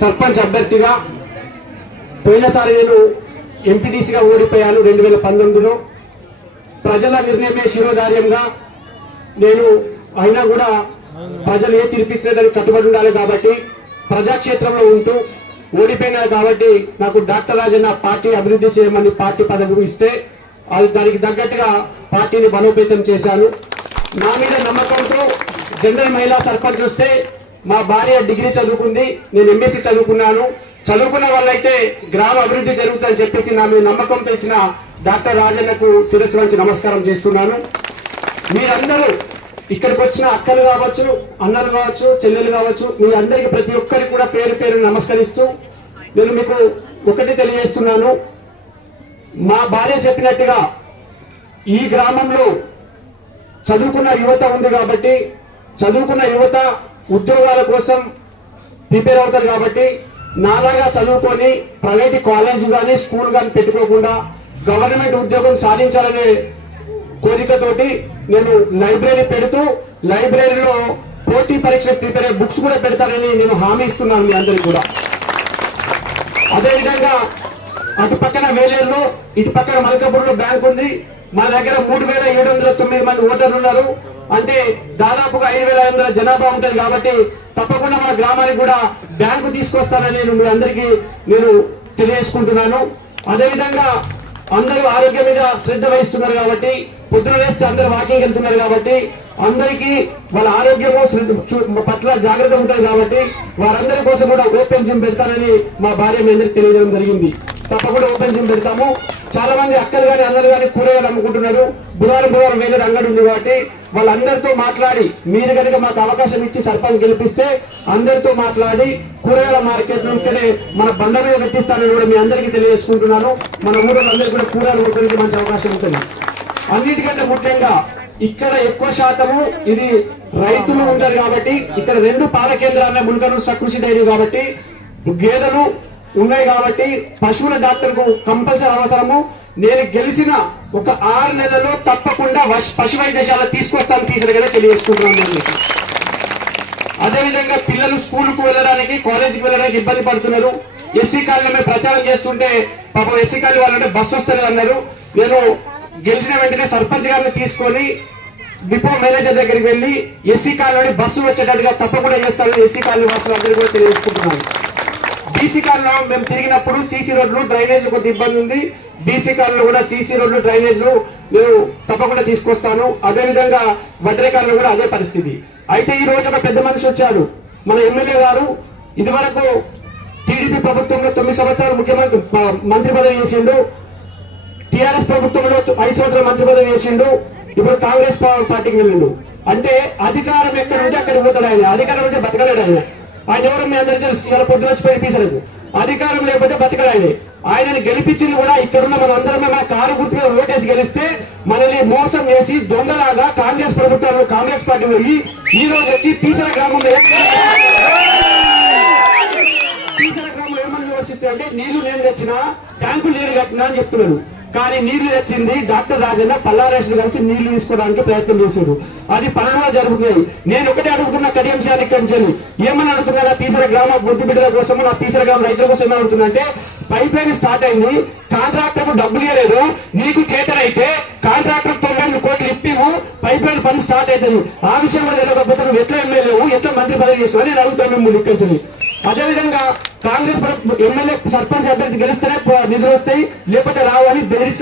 సర్పంచ్ అభ్యర్థిగా పోయినసారి నేను ఎంపీటీసీగా ఓడిపోయాను 2019లో. ప్రజల నిర్ణయమే శిరోధార్యంగా నేను అయినా కూడా ప్రజలు ఏ తీర్పిచ్చినదని కట్టుబడి ఉండాలి కాబట్టి ప్రజాక్షేత్రంలో ఉంటూ ఓడిపోయినా కాబట్టి నాకు డాక్టర్ రాజన్న పార్టీ అభివృద్ధి చేయమని పార్టీ పదవి ఇస్తే అది దానికి తగ్గట్టుగా పార్టీని బలోపేతం చేశాను. నా మీద నమ్మకంతో జనరల్ మహిళా సర్పంచ్ వస్తే మా భార్య డిగ్రీ చదువుకుంది, నేను ఎంఎస్సీ చదువుకున్నాను. చదువుకున్న వాళ్ళైతే గ్రామ అభివృద్ధి జరుగుతుందని చెప్పేసి నా మీద నమ్మకంతో ఇచ్చిన డాక్టర్ రాజన్నకు శిరస్సు వంచి నమస్కారం చేస్తున్నాను. మీరందరూ ఇక్కడికి వచ్చిన అక్కలు కావచ్చు, అన్నలు కావచ్చు, చెల్లెలు కావచ్చు, మీ అందరికి ప్రతి ఒక్కరికి కూడా పేరు పేరు నమస్కరిస్తూ నేను మీకు ఒకటి తెలియజేస్తున్నాను. మా భార్య చెప్పినట్టుగా ఈ గ్రామంలో చదువుకున్న యువత ఉంది కాబట్టి చదువుకున్న యువత ఉద్యోగాల కోసం ప్రిపేర్ అవుతారు కాబట్టి నాలాగా చదువుకొని ప్రైవేట్ కాలేజ్ కానీ స్కూల్ కానీ పెట్టుకోకుండా గవర్నమెంట్ ఉద్యోగం సాధించాలనే కోరికతోటి నేను లైబ్రరీ పెడుతూ లైబ్రరీలో పోటీ పరీక్ష ప్రిపేర్ అయ్యే బుక్స్ కూడా పెడతానని నేను హామీ ఇస్తున్నాను మీ అందరికీ కూడా. అదేవిధంగా అటు పక్కన వేలేరులో ఇటు పక్కన మల్కాపూర్లో బ్యాంక్ ఉంది. మా దగ్గర 3709 మంది ఓటర్లు ఉన్నారు. అంటే దాదాపుగా 5500 జనాభా ఉంటుంది కాబట్టి తప్పకుండా మన గ్రామానికి కూడా బ్యాంకు తీసుకొస్తానని నేను మీ అందరికీ నేను తెలియజేసుకుంటున్నాను. అదేవిధంగా అందరూ ఆరోగ్యం మీద శ్రద్ధ వహిస్తున్నారు కాబట్టి పొద్దున వేస్తే అందరూ వాకింగ్ వెళ్తున్నారు కాబట్టి అందరికీ వాళ్ళ ఆరోగ్యము పట్ల జాగ్రత్త ఉంటుంది కాబట్టి వారందరి కోసం కూడా ఓపెన్ జిమ్ పెడతానని మా భార్య మీ అందరికి తెలియజేయడం జరిగింది. తప్పకుండా ఓపెన్ జిమ్ పెడతాము. చాలా మంది అక్కలు కానీ అందరు కానీ కూరగాయలు అమ్ముకుంటున్నారు. బుధవారం వేరే అంగడి ఉంది కాబట్టి వాళ్ళందరితో మాట్లాడి మీరు కనుక మాకు అవకాశం ఇచ్చి సర్పంచ్ గెలిపిస్తే అందరితో మాట్లాడి కూరగాయల మార్కెట్ నుంచే మన బండ మీద పెట్టిస్తానని కూడా మీ అందరికీ తెలియజేసుకుంటున్నాను. మన ఊళ్ళో అందరికీ కూడా కూరగాయలు కొనడానికి మంచి అవకాశం ఉంటుంది. అన్నిటికంటే ముఖ్యంగా ఇక్కడ ఎక్కువ శాతము ఇది రైతులు ఉంటారు కాబట్టి ఇక్కడ 2 పాల కేంద్రాలనే ముల్కనూరు సకృషి డైరీ కాబట్టి గేదెలు ఉన్నాయి కాబట్టి పశువుల డాక్టర్ కు కంపల్సరీ అవసరము. నేను గెలిచిన ఒక 6 నెలల్లో తప్పకుండా పశు వైద్యశాల తీసుకొస్తాను టీచర్గా తెలియజేసుకుంటున్నాను. అదేవిధంగా పిల్లలు స్కూల్కు వెళ్ళడానికి కాలేజీకి వెళ్ళడానికి ఇబ్బంది పడుతున్నారు. ఎస్సీ కాలనీ ప్రచారం చేస్తుంటే పాపం ఎస్సీ కాలనీ వాళ్ళంటే బస్సు వస్తుంది అన్నారు. నేను గెలిచిన వెంటనే సర్పంచ్ గారిని తీసుకొని డిపో మేనేజర్ దగ్గరికి వెళ్లి ఎస్సీ కాలనీ బస్సులు వచ్చేటట్టుగా తప్పకుండా చేస్తానని ఎస్సీ కాలనీ వాసులు అందరూ కూడా తెలియజేసుకుంటున్నాను. బీసీ కాలనీలో మేము తిరిగినప్పుడు సీసీ రోడ్లు డ్రైనేజ్ కొద్ది ఇబ్బంది ఉంది. బీసీ కాలనీలో కూడా సీసీ రోడ్లు డ్రైనేజ్లు నేను తప్పకుండా తీసుకొస్తాను. అదేవిధంగా వడ్రే కాలనీలో కూడా అదే పరిస్థితి. అయితే ఈ రోజు ఒక పెద్ద మనిషి వచ్చారు, మన ఎమ్మెల్యే గారు. ఇదివరకు టీడీపీ ప్రభుత్వంలో 9 సంవత్సరాలు ముఖ్యమంత్రి మంత్రి పదవి చేసిండు. టీఆర్ఎస్ ప్రభుత్వంలో 5 సంవత్సరాలు మంత్రి పదవి చేసిండు. ఇప్పుడు కాంగ్రెస్ పార్టీకి వెళ్ళిండు. అంటే అధికారం ఎక్కడ ఉంటే అక్కడ పోతాడు ఆయన. అధికారం ఉంటే బతకలేడు ఆయన. ఆయన ఎవరు మీ అందరికీ తెలుసు. ఇలా పొద్దున వచ్చిపోయి పీసరకు అధికారం లేకపోతే బతకడు ఆయన. ఆయనని గెలిపించింది కూడా ఇక్కడున్న మన అందరం మన కారు గుర్తు మీద ఓటేసి గెలిస్తే మనల్ని మోసం చేసి దొంగలాగా కాంగ్రెస్ ప్రభుత్వంలో కాంగ్రెస్ పార్టీ పోయి ఈ రోజు వచ్చి పీసర గ్రామంలో ఏమని విమర్శించారంటే నీళ్లు నేను తెచ్చినా ట్యాంకులు నీళ్లు కట్టినా అని చెప్తున్నారు. కానీ నీళ్లు తెచ్చింది డాక్టర్ రాజన్న పల్లారేషన్ కలిసి నీళ్లు తీసుకోవడానికి ప్రయత్నం చేశారు. అది పనులుగా జరుగుతున్నాయి. నేను ఒకటే అడుగుతున్నా కడియంశానికి కంచెని ఏమని అడుగుతున్నా పీసర గ్రామ బుద్ధి బిడ్డల కోసం నా పీసర గ్రామ రైతుల కోసం ఏమని అడుగుతున్నా పైప్ లైన్ స్టార్ట్ అయింది, కాంట్రాక్టర్ కు డబ్బులు ఇవ్వలేదు. నీకు చేతనైతే కాంట్రాక్టర్ 90 కోట్లు ఇప్పివు, పైప్ లైన్ పని స్టార్ట్ అవుతుంది. ఆ విషయం కూడా తెలియకపోతే నువ్వు ఎట్లా ఎమ్మెల్యేవు ఎట్లా మంత్రి పదవి చేస్తావు నేను అడుగుతాను మిమ్మల్ని ఇక్కడి. అదేవిధంగా కాంగ్రెస్ ఎమ్మెల్యే సర్పంచ్ అభ్యర్థి గెలిస్తేనే నిధులు వస్తాయి, లేకపోతే రావు అని బెదిరించి